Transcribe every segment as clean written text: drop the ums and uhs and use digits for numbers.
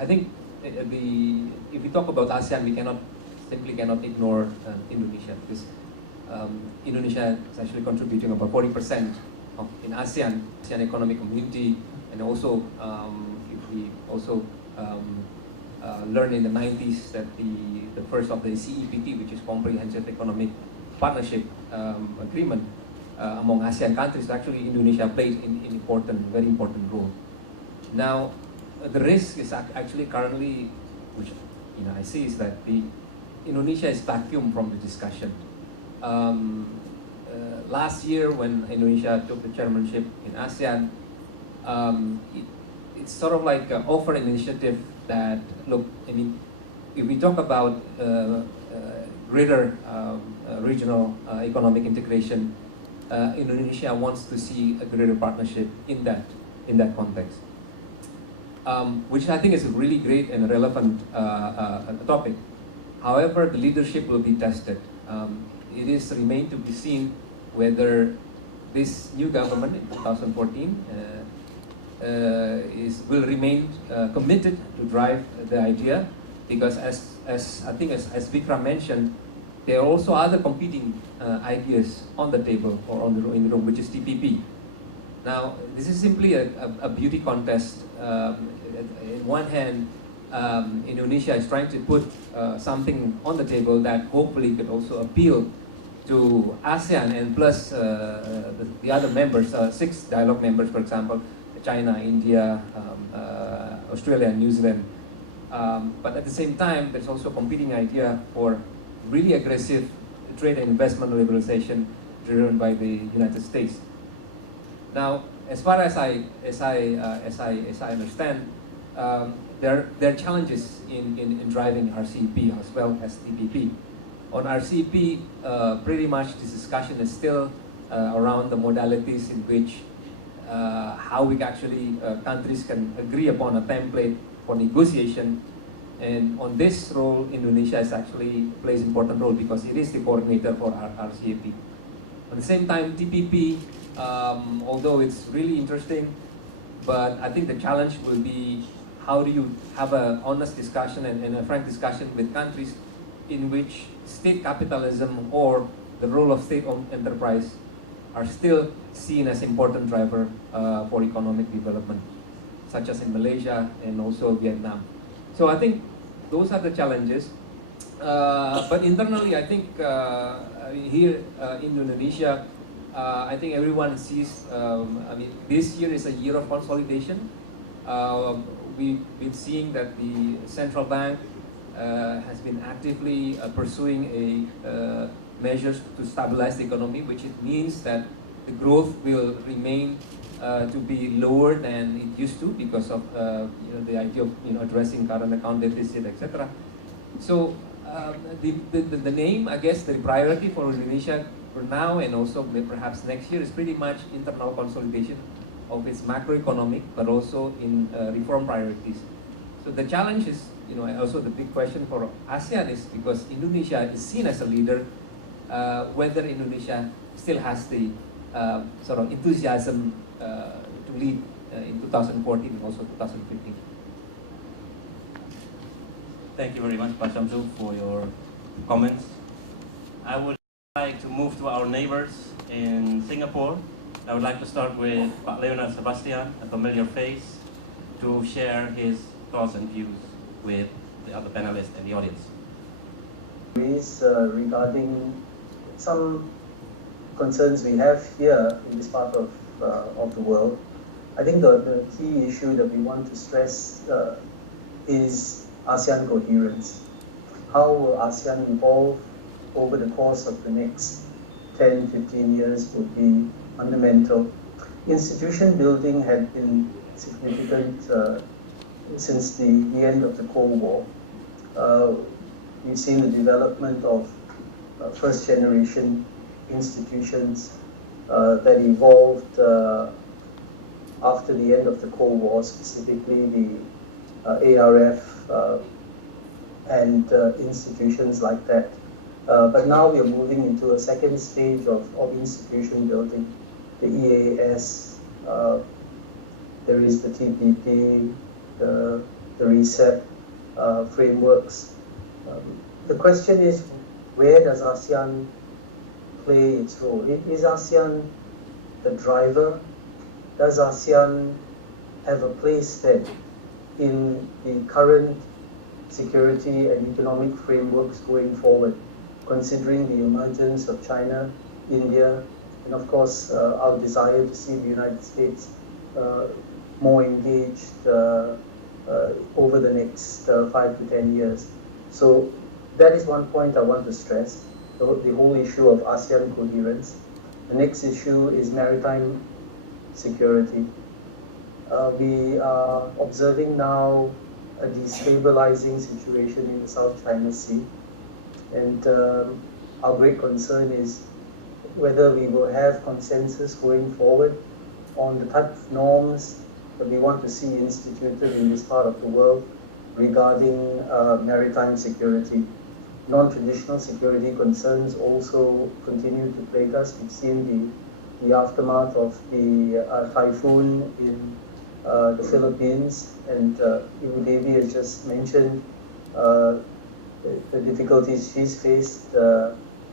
I think if we talk about ASEAN, we simply cannot ignore Indonesia, because Indonesia is actually contributing about 40% in ASEAN economic community, and also if we also learned in the 90s that the first of the CEPT, which is Comprehensive Economic Partnership Agreement among ASEAN countries, actually Indonesia played an very important role. Now, the risk is actually currently, which I see, is that Indonesia is vacuumed from the discussion. Last year, when Indonesia took the chairmanship in ASEAN, it's sort of like an offer initiative that, look, I mean, if we talk about greater regional economic integration, Indonesia wants to see a greater partnership in that context, which I think is a really great and relevant topic. However, the leadership will be tested. It is remain to be seen whether this new government in 2014 will remain committed to drive the idea, because as I think as Vikram mentioned, there are also other competing ideas on the table or in the room, which is TPP. Now, this is simply a beauty contest. In one hand, Indonesia is trying to put something on the table that hopefully could also appeal to ASEAN and plus the other members, 6 dialogue members, for example, China, India, Australia, and New Zealand. But at the same time, there's also a competing idea for really aggressive trade and investment liberalization driven by the United States. Now, as far as I understand, there are challenges in driving RCEP as well as TPP. On RCEP, pretty much this discussion is still around the modalities in which how we actually countries can agree upon a template for negotiation. And on this role, Indonesia actually plays an important role because it is the coordinator for RCEP. At the same time, TPP, although it's really interesting, but I think the challenge will be how do you have an honest discussion and a frank discussion with countries in which state capitalism or the role of state-owned enterprise are still seen as important driver for economic development, such as in Malaysia and also Vietnam. So I think those are the challenges. But internally, I think here in Indonesia, I think everyone sees, I mean, this year is a year of consolidation. We've been seeing that the central bank has been actively pursuing measures to stabilize the economy, which it means that the growth will remain to be lower than it used to because of the idea of addressing current account deficit, etc. So the name, I guess, the priority for Indonesia for now and also perhaps next year is pretty much internal consolidation of its macroeconomic, but also in reform priorities. So the challenge is, also the big question for ASEAN is, because Indonesia is seen as a leader, whether Indonesia still has the sort of enthusiasm to lead in 2014 and also 2015. Thank you very much, Pak Syamsul, for your comments. I would like to move to our neighbors in Singapore. I would like to start with Pak Leonard Sebastian, a familiar face, to share his thoughts and views with the other panelists and the audience. Regarding some concerns we have here in this part of the world, I think the key issue that we want to stress is ASEAN coherence. How will ASEAN evolve over the course of the next 10, 15 years would be fundamental. Institution building had been significant since the end of the Cold War. We've seen the development of first generation institutions that evolved after the end of the Cold War, specifically the ARF and institutions like that. But now we are moving into a second stage of institution building, the EAS, there is the TPP, the RCEP frameworks. The question is, where does ASEAN play its role? Is ASEAN the driver? Does ASEAN have a place then in the current security and economic frameworks going forward, considering the emergence of China, India, and of course our desire to see the United States more engaged over the next 5 to 10 years. So that is one point I want to stress, the whole issue of ASEAN coherence. The next issue is maritime security. We are observing now a destabilizing situation in the South China Sea, and our great concern is whether we will have consensus going forward on the type of norms that we want to see instituted in this part of the world regarding maritime security. Non-traditional security concerns also continue to plague us. We've seen the aftermath of the typhoon in the Philippines, and Ibu Devi has just mentioned the difficulties she's faced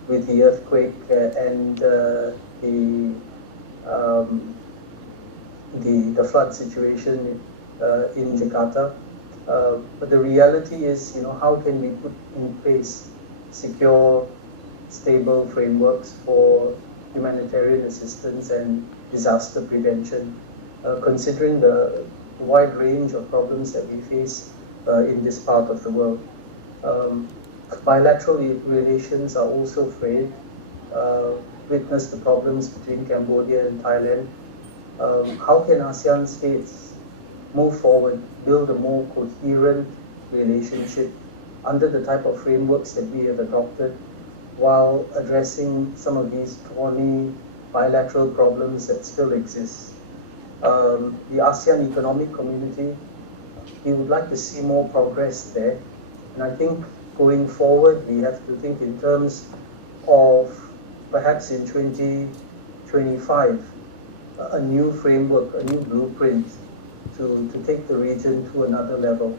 with the earthquake and the flood situation in Jakarta. But the reality is, how can we put in place secure, stable frameworks for humanitarian assistance and disaster prevention, considering the wide range of problems that we face in this part of the world. Bilateral relations are also frayed. Witness the problems between Cambodia and Thailand. How can ASEAN states move forward, build a more coherent relationship under the type of frameworks that we have adopted, while addressing some of these thorny bilateral problems that still exist? The ASEAN Economic Community, we would like to see more progress there. And I think going forward, we have to think in terms of perhaps in 2025, a new framework, a new blueprint to take the region to another level.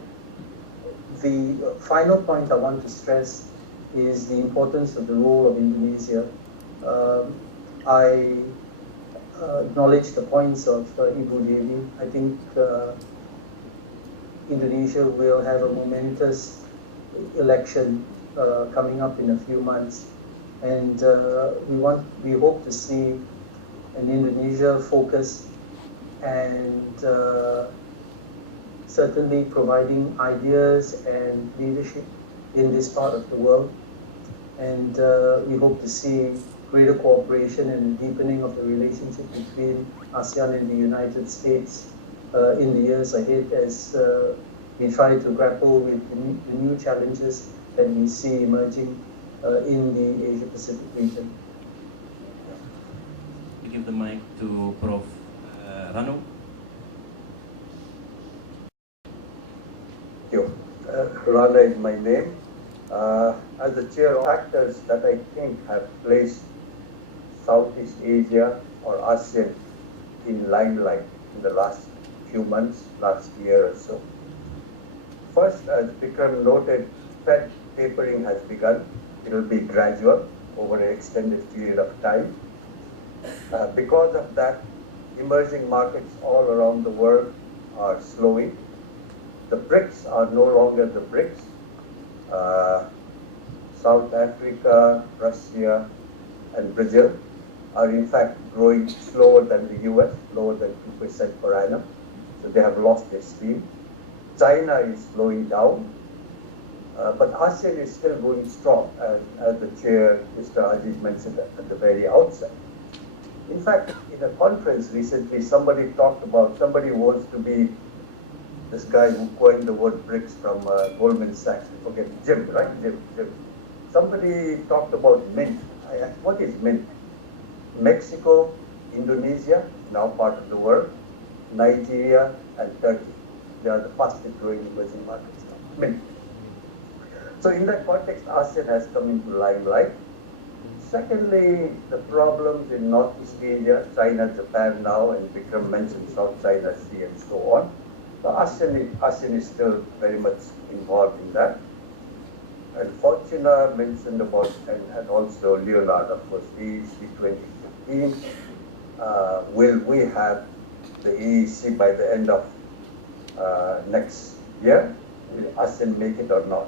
The final point I want to stress is the importance of the role of Indonesia. I acknowledge the points of Ibu Devi. I think Indonesia will have a momentous election coming up in a few months, and we hope to see an Indonesia focused and certainly providing ideas and leadership in this part of the world. And we hope to see greater cooperation and deepening of the relationship between ASEAN and the United States in the years ahead as we try to grapple with the new challenges that we see emerging in the Asia-Pacific region. We give the mic to Prof. Ranu. Thank you. Rana is my name. As the chair of factors that I think have placed Southeast Asia or ASEAN in limelight in the last few months, last year or so. First, as Vikram noted, Fed tapering has begun. It will be gradual over an extended period of time. Because of that, emerging markets all around the world are slowing. The BRICS are no longer the BRICS. South Africa, Russia, and Brazil are in fact growing slower than the US, lower than 2% per annum. So they have lost their speed. China is slowing down. But ASEAN is still going strong, as the chair, Mr. Aziz, mentioned at the very outset. In fact, in a conference recently, somebody wants to be this guy who coined the word BRICS from Goldman Sachs. Okay, Jim, right? Jim. Somebody talked about mint. I asked, what is mint? Mexico, Indonesia, now part of the world, Nigeria, and Turkey. They are the fastest growing emerging markets now. Mint. So in that context, ASEAN has come into limelight. Secondly, the problems in Northeast Asia, China, Japan now, and Vikram mentioned South China Sea and so on. So ASEAN is still very much involved in that. And Fortuna mentioned about, and also Leonard, of course, EEC 2015. Will we have the EEC by the end of next year? Will ASEAN make it or not?